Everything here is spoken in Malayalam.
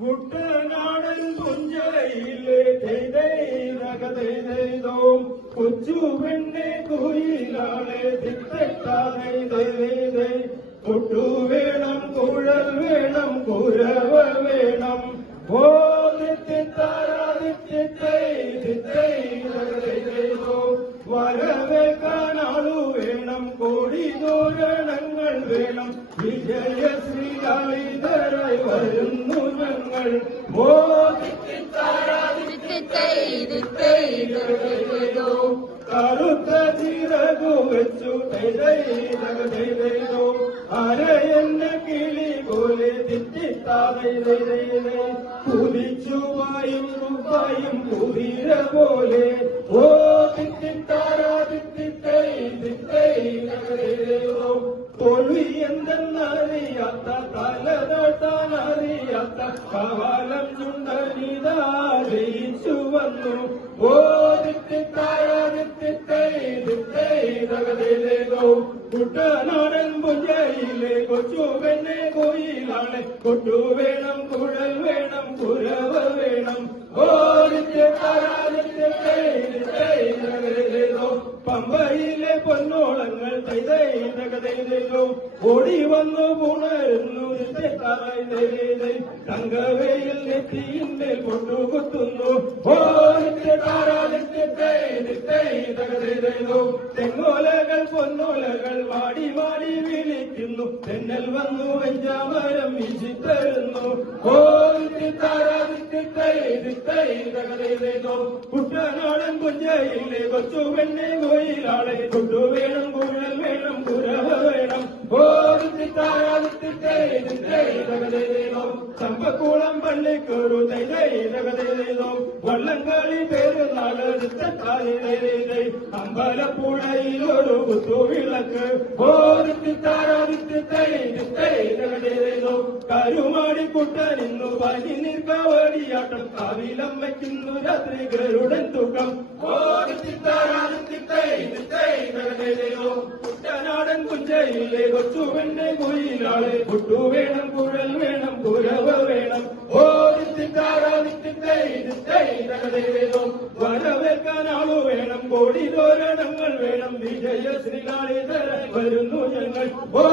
കുട്ടനാടൻ പുഞ്ചയിലെ ചെയ്തോ കൊച്ചു പെണ്ണെ കോയിലാളെ തിട്ടെട്ടാതെ കൊട്ടു വേണം കുഴൽ വേണം കുരവ വേണം ഓ വരവേക്കാനാളു വേണം കോടി തോരണങ്ങൾ വേണം വിജയശ്രീകാളിതരായി വരുന്നു ഞങ്ങൾ ഓ കറുത്ത ചിറകു വെച്ചു ചെയ്തോ അരയെന്ന കിളി പോലെ തിറ്റിത്താതെ കുതിച്ചുവായും കുപ്പായും കുതിര പോലെ ഓ തോൽവി എന്തെന്നറിയാത്ത തലതൊട്ടാനറിയാത്ത കവാലം ചുണ്ടനിതാ ജയിച്ചു വന്നു ഓ കുട്ടനാടൻ പുഞ്ചയിലെ കൊച്ചു പെണ്ണെ കോയിലാണ് കൊട്ടു വേണം കുഴൽ വേണം കുരവ വേണം ഓ പമ്പയിലെ പൊന്നോളങ്ങൾ ചെയ്തോ ഓടി വന്നു പുണരുന്നു തങ്കവയിൽ നെറ്റിയിന്റെ കൊട്ടുകുത്തുന്നു ഓ തെങ്ങോലകൾ പൊന്നോലകൾ വാടി വാടി വിളിക്കുന്നു തെന്നൽ വന്നു വെഞ്ചാമരം വീശിത്തരുന്നു ഓ കുട്ടനാടൻ പുഞ്ചയിലെ കൊച്ചു പെണ്ണെ കോയിലാളെ കൊട്ടു വേണം കുഴൽ വേണം കുരവ വേണം ഓ ചമ്പക്കുളം പള്ളിക്കൊരു തൈതോ വള്ളംകളി പേരുന്നാള് അമ്പലപ്പുഴയിൽ ഒരു കുത്തുവിളക്ക് കരുമാടിക്കുട്ടനിന്നു പനി നിൽക്കവടിയാട്ടം കാവിലം വയ്ക്കുന്നു രാത്രി ഗരുഡൻ തൂക്കം കുട്ടനാടൻ പുഞ്ചയിലെ കൊച്ചുവെണ്ണെ കുയിലാളെ കൊട്ടു വേണം കുഴൽ വേണം കുരവ വേണം വരവേൽക്കാനാളു വേണം കോടി തോരണങ്ങൾ വേണം വിജയശ്രീകാളിതര വരുന്നു ഞങ്ങൾ ഓ